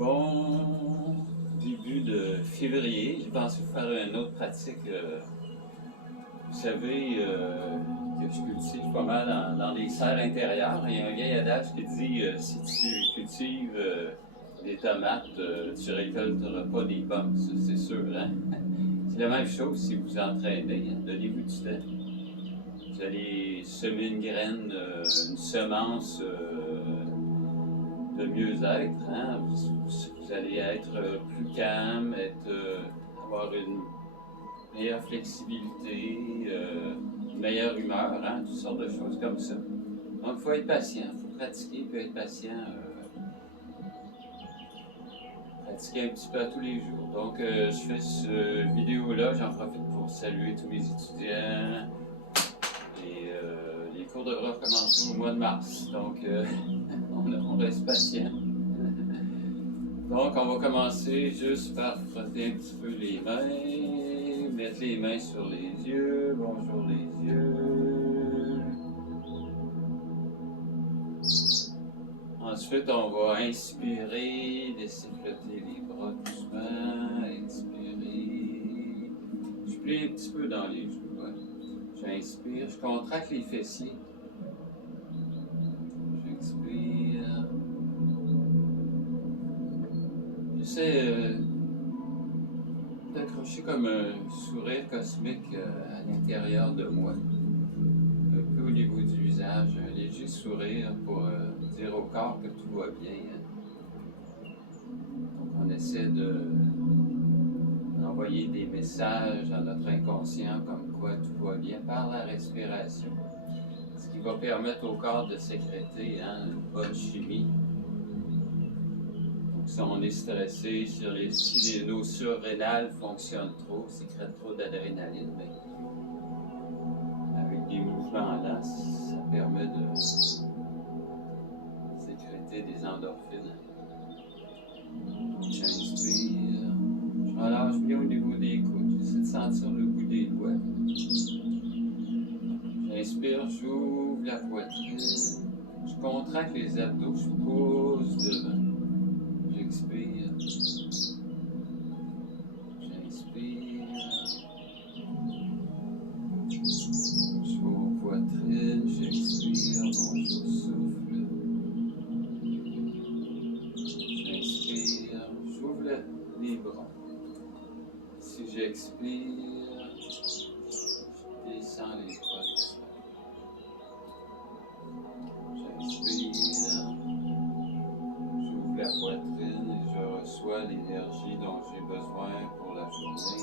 Bon début de février, j'ai pensé faire une autre pratique. Vous savez que je cultive pas mal dans les serres intérieures. Il y a un vieil adage qui dit si tu cultives des tomates, tu récolteras pas des pommes. Ça, c'est sûr, hein? C'est la même chose si vous entraînez. Hein? Donnez-vous du temps. Vous allez semer une graine, une semence de mieux-être. Hein? Vous allez être plus calme, avoir une meilleure flexibilité, une meilleure humeur, hein? Toutes sortes de choses comme ça. Donc, il faut être patient, il faut pratiquer, puis être patient. Pratiquer un petit peu à tous les jours. Donc, je fais cette vidéo-là, j'en profite pour saluer tous mes étudiants. Et les cours devraient recommencer au mois de mars. Donc, on reste patient. Donc, on va commencer juste par frotter un petit peu les mains, mettre les mains sur les yeux. Bonjour les yeux. Ensuite, on va inspirer, laisser flotter les bras doucement, expirer. Je plie un petit peu dans les genoux. Ouais. J'inspire, je contracte les fessiers. J'expire. J'essaie d'accrocher comme un sourire cosmique à l'intérieur de moi. Un peu au niveau du visage, un léger sourire pour dire au corps que tout va bien. Hein. Donc on essaie d'envoyer des messages à notre inconscient comme quoi tout va bien par la respiration. Ce qui va permettre au corps de sécréter une bonne chimie. Donc si on est stressé, si nos surrénales fonctionnent trop, sécrètent trop d'adrénaline, avec des mouvements lents, ça permet de sécréter des endorphines. Donc j'inspire, je relâche bien au niveau des coudes, j'essaie de sentir le bout des doigts. J'inspire, j'ouvre la poitrine, je contracte les abdos, je pousse devant. J'expire, j'inspire, j'ouvre poitrine, j'expire, bon je souffle. J'inspire, j'ouvre les bras. Si j'expire, je descends les bras doucement. J'inspire, j'ouvre la poitrine et je reçois l'énergie dont j'ai besoin pour la journée.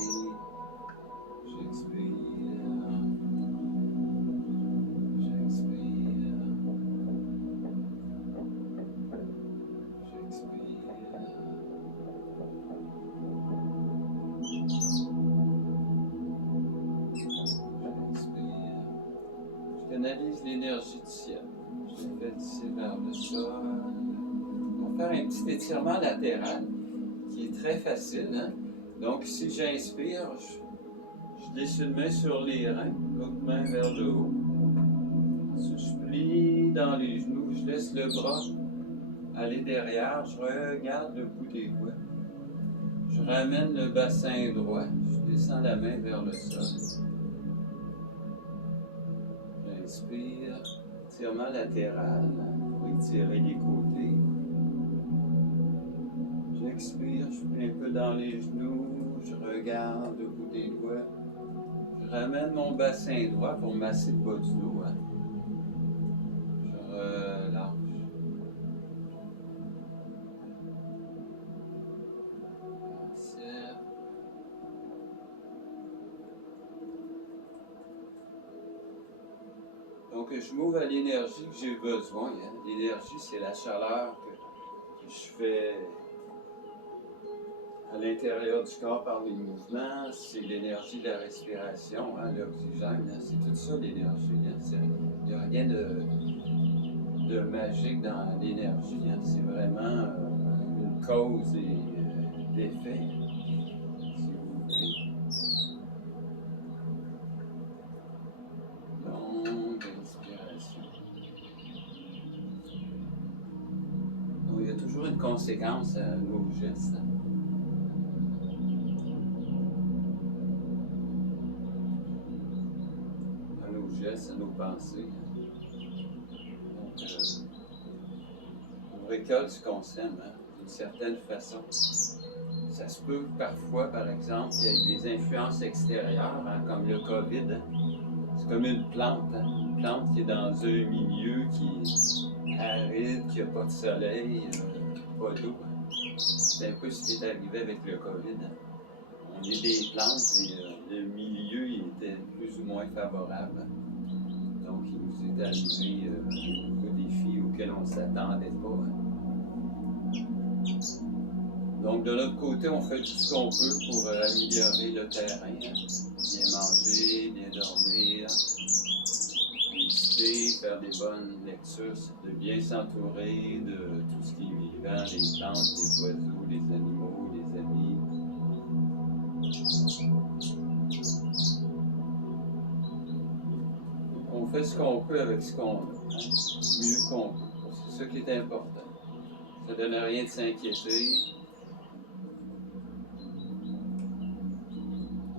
J'expire, j'expire, j'expire. Je canalise l'énergie du ciel. Je la fais tisser vers le sol. On va faire un petit étirement latéral qui est très facile. Hein? Donc, si j'inspire, je laisse une main sur les reins, l'autre main vers le haut. Ensuite, je plie dans les genoux, je laisse le bras aller derrière, je regarde le bout des doigts. Je ramène le bassin droit, je descends la main vers le sol. J'inspire, étirement latéral pour étirer les côtés. J'expire, je plie un peu dans les genoux, je regarde le bout des doigts. Je ramène mon bassin droit pour masser le bas du dos. Hein. Je relâche. Serre. Donc, je m'ouvre à l'énergie que j'ai besoin. Hein. L'énergie, c'est la chaleur que je fais à l'intérieur du corps par les mouvements. C'est l'énergie de la respiration, hein, l'oxygène. Hein. C'est tout ça, l'énergie. Hein. Il n'y a rien de magique dans l'énergie. Hein. C'est vraiment une cause et d'effet, si vous voulez. Longue inspiration. Donc, il y a toujours une une conséquence à nos gestes. À nos gestes, à nos pensées. Donc, on récolte ce qu'on sème, hein, d'une certaine façon. Ça se peut parfois, par exemple, qu'il y ait des influences extérieures, hein, comme le COVID. C'est comme une plante, hein, une plante qui est dans un milieu qui est aride, qui n'a pas de soleil, pas d'eau. C'est un peu ce qui est arrivé avec le COVID. On est des plantes et le milieu il était plus ou moins favorable. Donc, il nous est arrivé de nouveaux défis auxquels on ne s'attendait pas. Donc, de l'autre côté, on fait tout ce qu'on peut pour améliorer le terrain. Bien manger, bien dormir, méditer, faire des bonnes lectures, de bien s'entourer de tout ce qui est vivant, les plantes, les oiseaux, les animaux, les amis. On fait ce qu'on peut avec ce qu'on a, hein, mieux qu'on peut. C'est ça qui est important. Ça ne donne rien de s'inquiéter.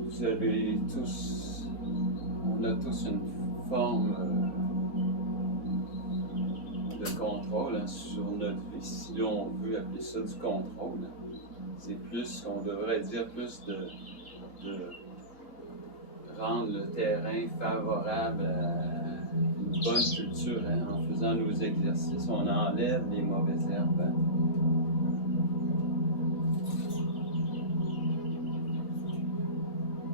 Vous avez tous, on a tous une forme de contrôle, hein, sur notre vie, si on veut appeler ça du contrôle. Hein. C'est plus, on devrait dire plus de rendre le terrain favorable à une bonne culture, hein, en faisant nos exercices. On enlève les mauvaises herbes. Hein.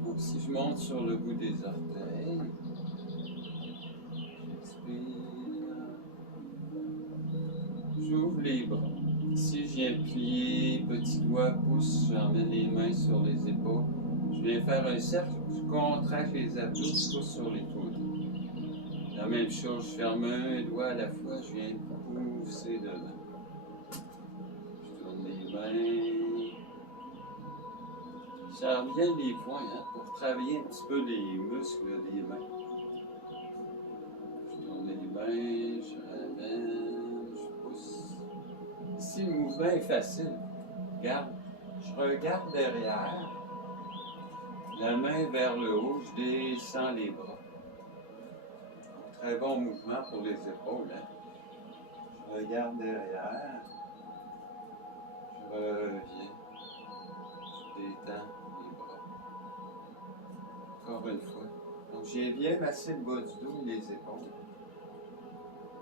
Donc, si je monte sur le bout des orteils, j'expire, j'ouvre les bras. Ici, je viens plier, petit doigt, pouce, j'emmène les mains sur les épaules. Je viens faire un cercle, je contracte les abdos, je pousse sur les côtés. La même chose, je ferme un doigt à la fois, je viens pousser devant. Je tourne les mains. Ça revient les poings, hein, pour travailler un petit peu les muscles des mains. Je tourne les mains, je ramène, je pousse. Ici, le mouvement est facile. Regarde, je regarde derrière, la main vers le haut, je descends les bras. Très bon mouvement pour les épaules. Hein. Je regarde derrière, je reviens, je détends les bras. Encore une fois. Donc, j'ai bien massé le bas du dos et les épaules,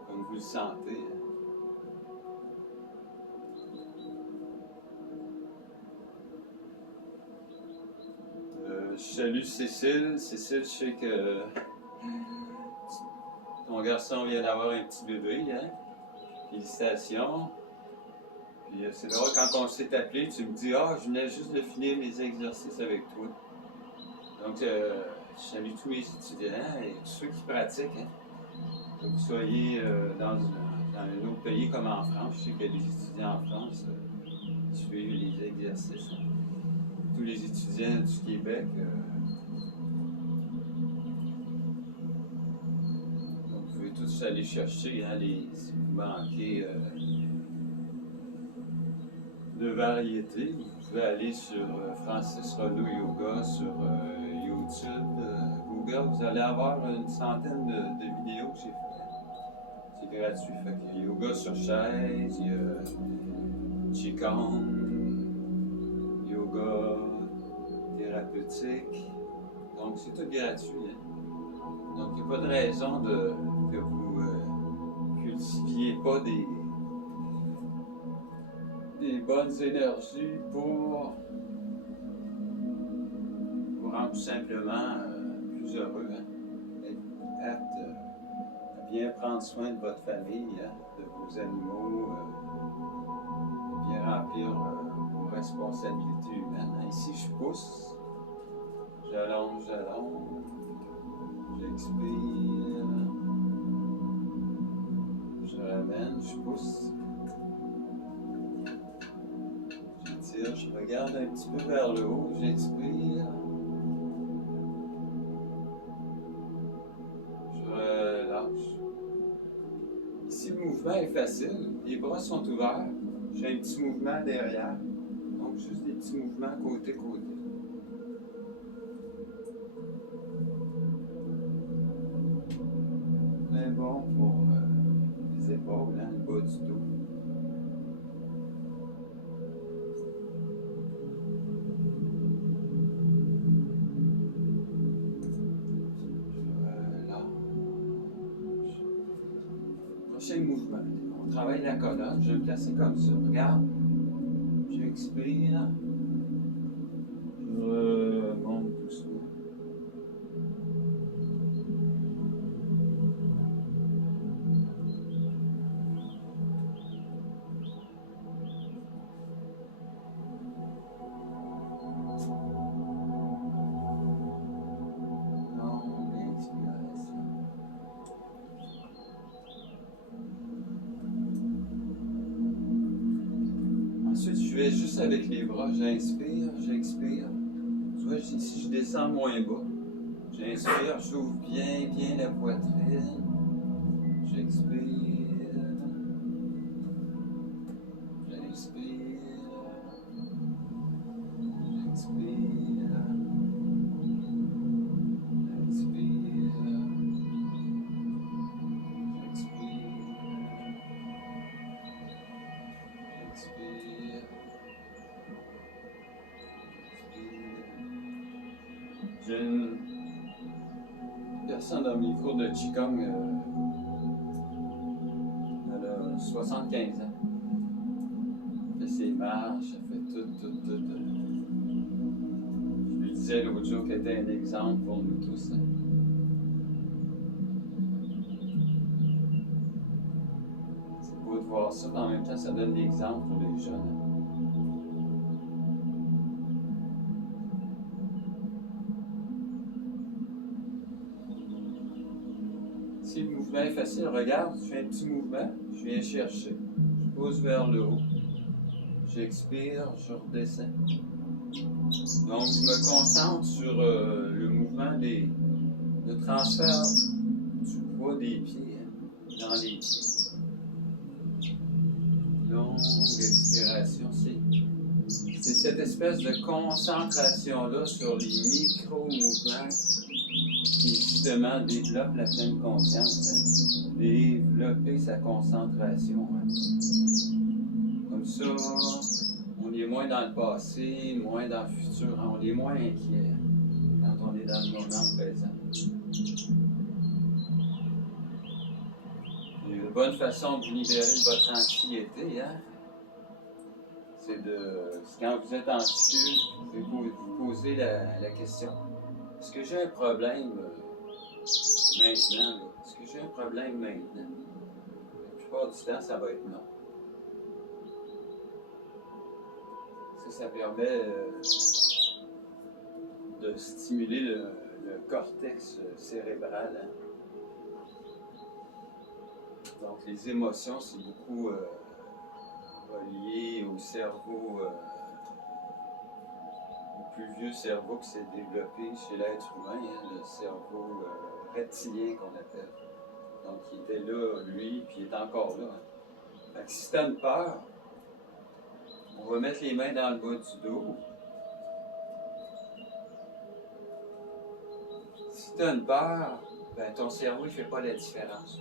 comme vous le sentez. Hein. Je salue Cécile. Cécile, je sais que ton garçon vient d'avoir un petit bébé, hein? Félicitations. Puis c'est drôle, quand on s'est appelé, tu me dis « Ah, je venais juste de finir mes exercices avec toi. » Donc, je salue tous mes étudiants et tous ceux qui pratiquent. Hein? Que vous soyez dans un autre pays comme en France, je sais que les étudiants en France suivent les exercices. Hein? Tous les étudiants du Québec. Donc, vous pouvez tous aller chercher, hein, si vous manquez de variété. Vous pouvez aller sur Francis Renaud Yoga, sur YouTube, Google. Vous allez avoir une centaine de vidéos que j'ai faites. C'est gratuit. Fait qu'il y a yoga sur chaise, il y a Qigong, yoga thérapeutique. Donc, c'est tout gratuit. Hein? Donc, il n'y a pas de raison que vous ne cultiviez pas des bonnes énergies pour vous rendre tout simplement plus heureux. Hein? Être apte à bien prendre soin de votre famille, hein? De vos animaux, bien remplir vos responsabilités humaines. Hein? Ici, je pousse. J'allonge, j'expire, je ramène, je pousse, j'étire, je regarde un petit peu vers le haut, j'expire, je relâche. Ici, le mouvement est facile, les bras sont ouverts, j'ai un petit mouvement derrière. Donc, juste des petits mouvements côté-côté. Mais bon pour les épaules, hein, le bas du dos. Prochain mouvement. On travaille la colonne. Je vais me placer comme ça. Regarde. J'expire. Je remonte doucement. Longue expiration. Ensuite, je vais juste avec les bras. J'inspire, j'expire. Tu vois, si je descends moins bas, j'inspire, j'ouvre bien, bien la poitrine. J'expire. J'inspire. J'expire. J'inspire. J'ai une personne dans mes cours de Qigong, elle a 75 ans. Elle fait ses marches, elle fait tout. Je lui disais l'autre jour qu'elle était un exemple pour nous tous. Hein. C'est beau de voir ça, mais en même temps, ça donne l'exemple pour les jeunes. Hein. Si le mouvement est facile, regarde, je fais un petit mouvement, je viens chercher, je pose vers le haut, j'expire, je redescends. Donc, je me concentre sur le mouvement le transfert du poids des pieds dans les pieds. Longue expiration, c'est cette espèce de concentration-là sur les micro-mouvements qui justement développe la pleine conscience, hein. Développer sa concentration. Hein. Comme ça, on est moins dans le passé, moins dans le futur, hein. On est moins inquiet quand on est dans le moment présent. Une bonne façon de vous libérer de votre anxiété, hein, c'est quand vous êtes anxieux, vous pouvez vous poser la question. Est-ce que j'ai un problème maintenant? Est-ce que j'ai un problème maintenant? La plupart du temps, ça va être non. Ça permet de stimuler le cortex cérébral. Hein. Donc, les émotions, c'est beaucoup relié au cerveau. Plus vieux cerveau qui s'est développé chez l'être humain, hein, le cerveau reptilien qu'on appelle. Donc il était là, lui, puis il est encore là. Hein. Fait que si tu as une peur, on va mettre les mains dans le bas du dos. Si tu as une peur, ben, ton cerveau ne fait pas la différence.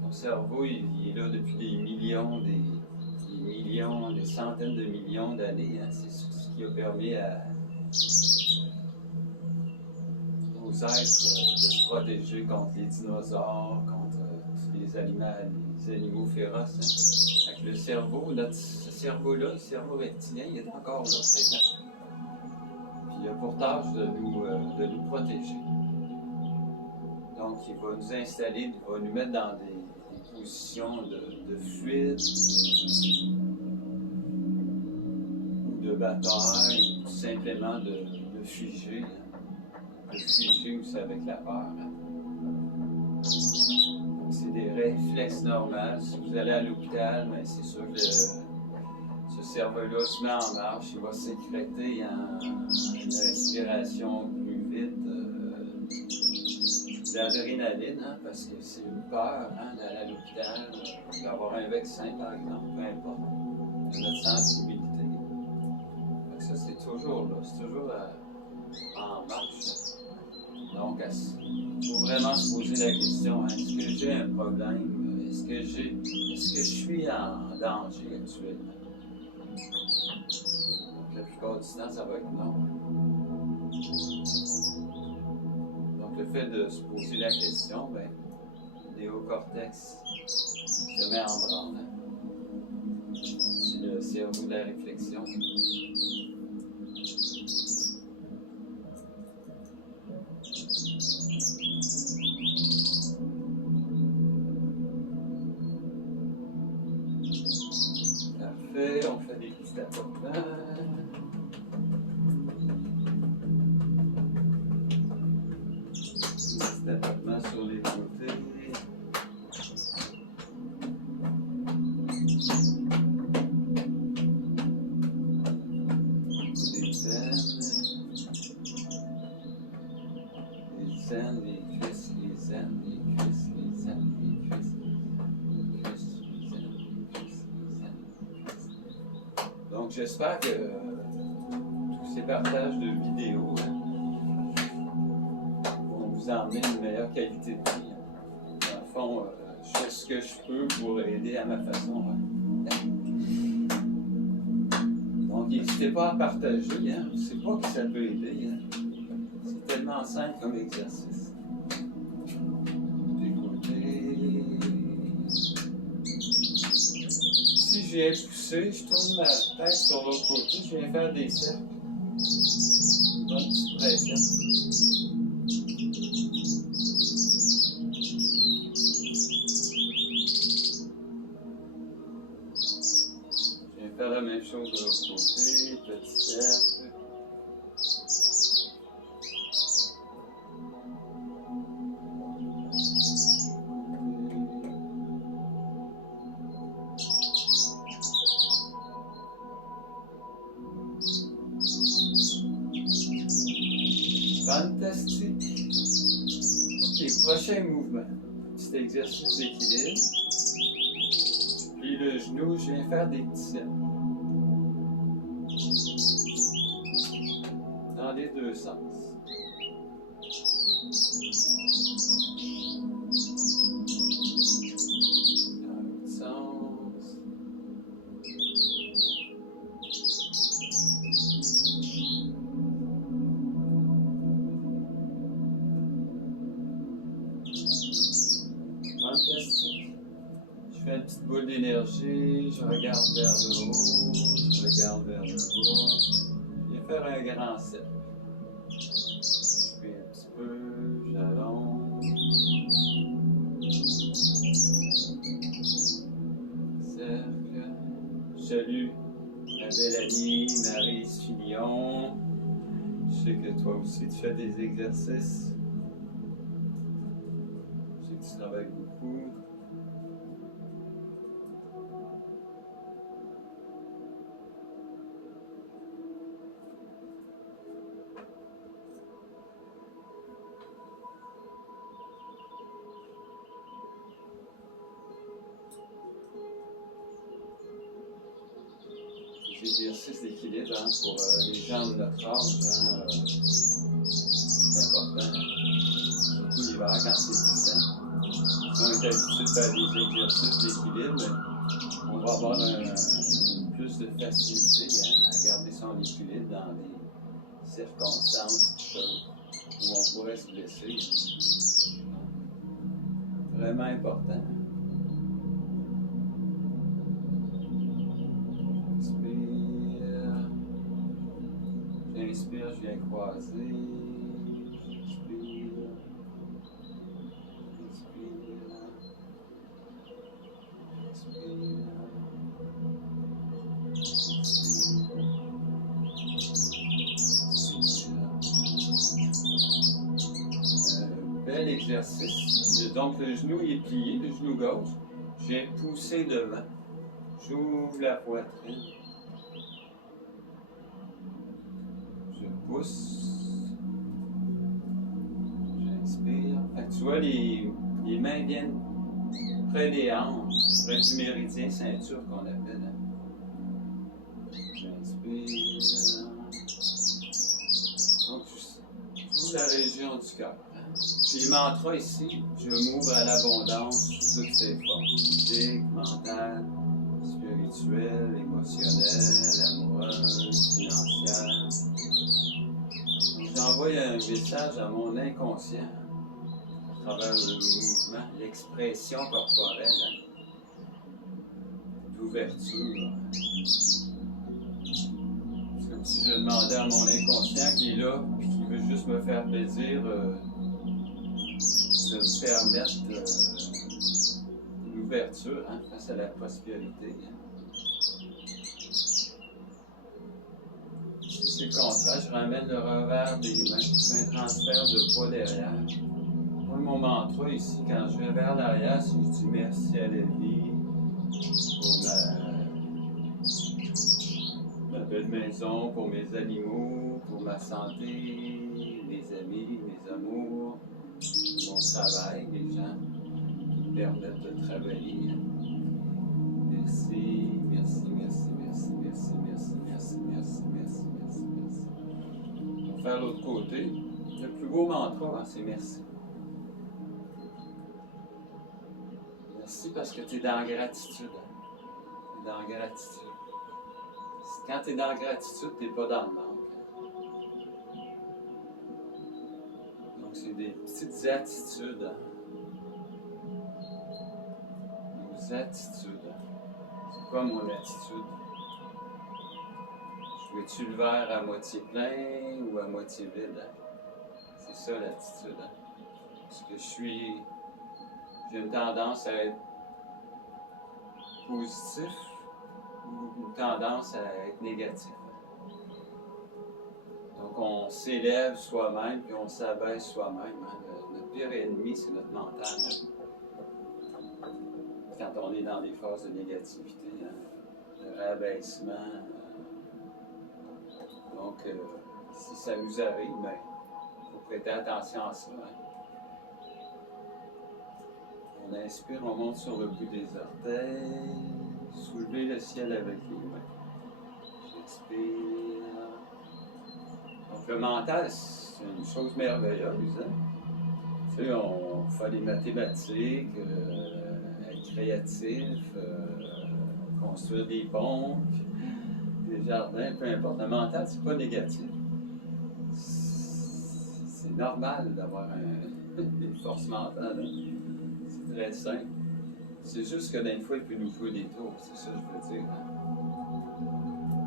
Ton cerveau, il est là depuis des millions, des centaines de millions d'années. Hein. C'est ce qui a permis aux êtres de se protéger contre les dinosaures, contre tous les animaux féroces. Hein. Fait que le cerveau, ce cerveau-là, le cerveau reptilien, il est encore là, présent. Puis il a pour tâche de nous protéger. Donc il va nous installer, il va nous mettre dans des positions de fuite, de bataille, ou simplement de figer. Hein. De figer aussi avec la peur. Hein. C'est des réflexes normaux. Si vous allez à l'hôpital, ben, c'est sûr que ce cerveau-là se met en marche, il va sécréter une respiration plus vite. Vous l'adrénaline, hein, parce que c'est une peur hein, d'aller à l'hôpital, d'avoir un vaccin par exemple, peu importe, notre sensibilité. Donc ça, c'est toujours là, c'est toujours en marche. Donc, il faut vraiment se poser la question, hein, est-ce que j'ai un problème? Est-ce que je suis en danger actuellement? Donc, la plupart du temps, ça va être non. Donc, le fait de se poser la question, ben, le néocortex se met en branle. C'est le cerveau de la réflexion. Parfait, on fait des petits tapotements. Des petits tapotements sur les côtés. Les cuisses, les aines, les cuisses, les aines, les cuisses, les cuisses, les aines, les cuisses, les aines, les cuisses. Donc j'espère que tous ces partages de vidéos vont vous emmener une meilleure qualité de vie. Dans le fond, je fais ce que je peux pour aider à ma façon. Donc n'hésitez pas à partager, hein. Je ne sais pas que ça peut aider. Hein. C'est tellement simple comme exercice. Si je viens pousser, je tourne ma tête sur l'autre côté, je viens faire des cercles. Une bonne petite pression. Je viens faire la même chose de l'autre côté, petit cercle. Fantastique. Ok, prochain mouvement. Petit exercice d'équilibre. Puis le genou, je viens faire des petits cercles. Dans les deux sens. Dans l'autre sens. Fantastique. Je fais une petite boule d'énergie, je regarde vers le haut, je regarde vers le bas. Je vais faire un grand cercle. Je fais un petit peu, j'allonge. Cercle. Je salue ma belle amie Maryse Fillon. Je sais que toi aussi tu fais des exercices. Je sais que tu travailles beaucoup. Exercice d'équilibre hein, pour les gens de notre âge, hein, c'est important. Surtout l'hiver quand c'est puissant. Si on est habitué de faire des exercices d'équilibre, on va avoir plus de facilité hein, à garder son équilibre dans des circonstances où on pourrait se blesser. Vraiment important. J'inspire, je viens croiser. J'inspire. Inspire. Bel exercice. Donc le genou est plié, le genou gauche. Je viens pousser devant. J'ouvre la poitrine. Je pousse. Inspire. Fait que tu vois, les mains viennent près des hanches, près du méridien ceinture qu'on appelle. J'inspire. Donc, toute la région du cœur. Puis le mantra ici, je m'ouvre à l'abondance sous toutes ses formes. Physique, mentale, spirituelle, émotionnelle, amoureuse, financière. Donc, j'envoie un message à mon inconscient à travers le mouvement, l'expression corporelle, d'ouverture. C'est comme si je demandais à mon inconscient qui est là, puis qui veut juste me faire plaisir, de me permettre une ouverture face à la prospérité. Si c'est le contraire, je ramène le revers des mains, je fais un transfert de poids derrière. Moi, mon mantra ici, quand je vais vers l'arrière, c'est que je dis merci à la vie pour ma belle maison, pour mes animaux, pour ma santé, mes amis, mes amours, mon travail, les gens qui me permettent de travailler. Merci, merci, merci, merci, merci, merci, merci, merci, merci, merci, merci. On va faire l'autre côté. Le plus beau mantra, c'est merci. Merci parce que tu es dans la gratitude. Tu es dans la gratitude. Quand tu es dans la gratitude, tu n'es pas dans le manque. Donc, c'est des petites attitudes. Nos attitudes. C'est quoi mon attitude? Je veux-tu le verre à moitié plein ou à moitié vide? C'est ça l'attitude. Parce que j'ai une tendance à être positif ou une tendance à être négatif. Donc on s'élève soi-même puis on s'abaisse soi-même. Notre pire ennemi, c'est notre mental. Quand on est dans des phases de négativité, de rabaissement. Donc, si ça nous arrive, il faut prêter attention à ça. On inspire, on monte sur le bout des orteils, soulever le ciel avec les mains. J'expire. Donc le mental, c'est une chose merveilleuse. Tu sais, on fait des mathématiques, être créatif, construire des ponts, des jardins, peu importe. Le mental, c'est pas négatif. C'est normal d'avoir une force mentale. C'est très simple. C'est juste que des fois, il peut nous jouer des tours. C'est ça que je veux dire.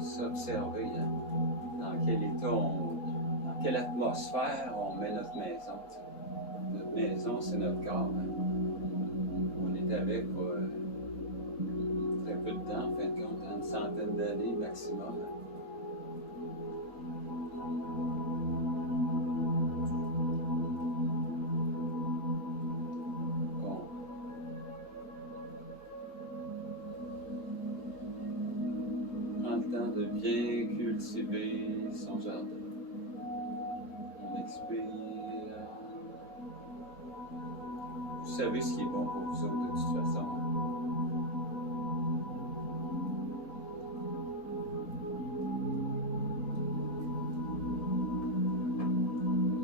S'observer. Dans quel état dans quelle atmosphère on met notre maison. Notre maison, c'est notre corps. On est avec pour très peu de temps, en fin de compte, une centaine d'années maximum. Bon. Prends le temps de bien cultiver son jardin. On expire. Vous savez ce qui est bon pour vous autres de toute façon.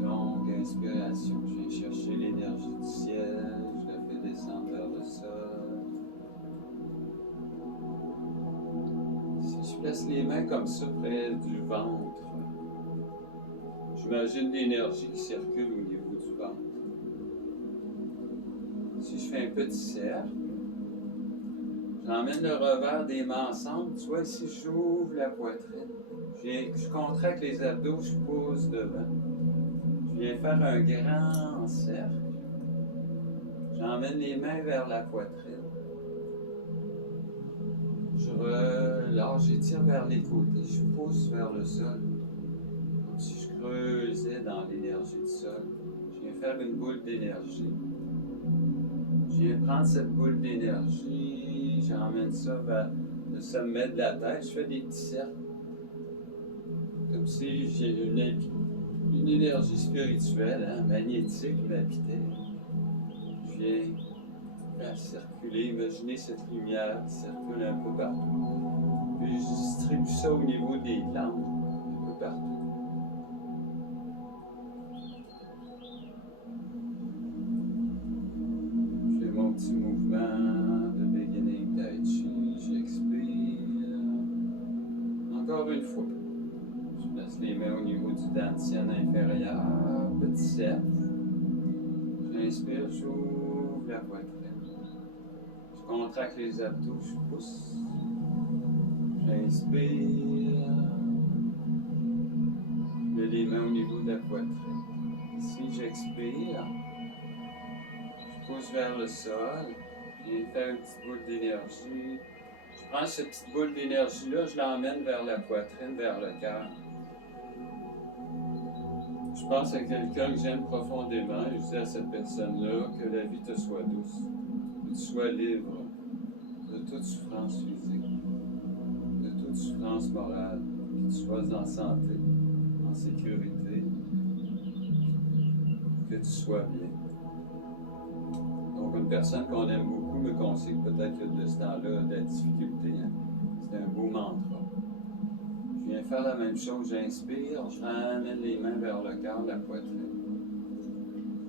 Longue inspiration. Je viens chercher l'énergie du ciel. Je la fais descendre vers le sol. Si je place les mains comme ça près du ventre, j'imagine l'énergie qui circule au niveau du ventre. Si je fais un petit cercle, j'emmène le revers des mains ensemble. Tu vois, ici, j'ouvre la poitrine. Je contracte les abdos, je pousse devant. Je viens faire un grand cercle. J'emmène les mains vers la poitrine. Je relâche, j'étire vers les côtés. Je pousse vers le sol. Comme si je creusais dans l'énergie du sol. Je viens faire une boule d'énergie. Je viens prendre cette boule d'énergie, j'emmène ça vers le sommet de la tête, je fais des petits cercles. Comme si j'ai une énergie spirituelle, hein, magnétique m'habitait. Je viens faire circuler, imaginez cette lumière qui circule un peu partout. Puis je distribue ça au niveau des glandes, un peu partout. Je fais mon petit mouvement de beginning tai chi. J'expire. Encore une fois. Je place les mains au niveau du dantian inférieur, petit cercle. J'inspire, j'ouvre la poitrine. Je contracte les abdos, je pousse. J'inspire. Je mets les mains au niveau de la poitrine. Ici, j'expire. Je pousse vers le sol. Je viens faire une petite boule d'énergie. Je prends cette petite boule d'énergie-là, je l'emmène vers la poitrine, vers le cœur. Je pense à quelqu'un que j'aime profondément et je dis à cette personne-là que la vie te soit douce, que tu sois libre de toute souffrance physique, de toute souffrance morale, que tu sois en santé, en sécurité, que tu sois bien. Donc une personne qu'on aime beaucoup, mais qu'on sait que peut-être que de ce temps-là de la difficulté, hein. C'est un beau mantra. Je viens faire la même chose, j'inspire, je ramène les mains vers le cœur, la poitrine.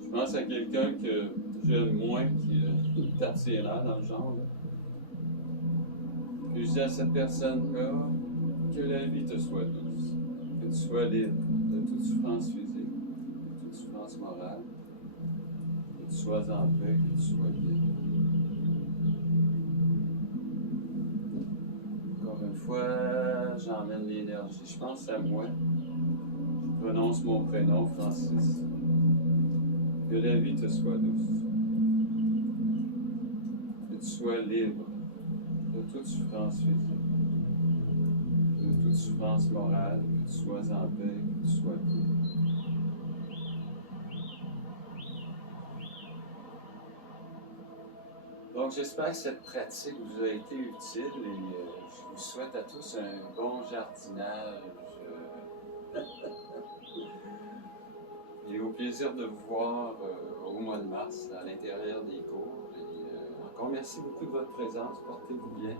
Je pense à quelqu'un que j'aime moins, qui est une tartinaire dans le genre. Là. Puis je dis à cette personne-là que la vie te soit douce, que tu sois libre de toute souffrance physique, de toute souffrance morale, que tu sois en paix, que tu sois bien. Encore une fois, j'emmène l'énergie, je pense à moi. Je prononce mon prénom, Francis. Que la vie te soit douce. Que tu sois libre de toute souffrance physique, de toute souffrance morale, que tu sois en paix, que tu sois bien. Donc j'espère que cette pratique vous a été utile et je vous souhaite à tous un bon jardinage. Et au plaisir de vous voir au mois de mars à l'intérieur des cours. Et encore merci beaucoup de votre présence. Portez-vous bien.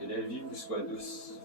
Que la vie vous soit douce.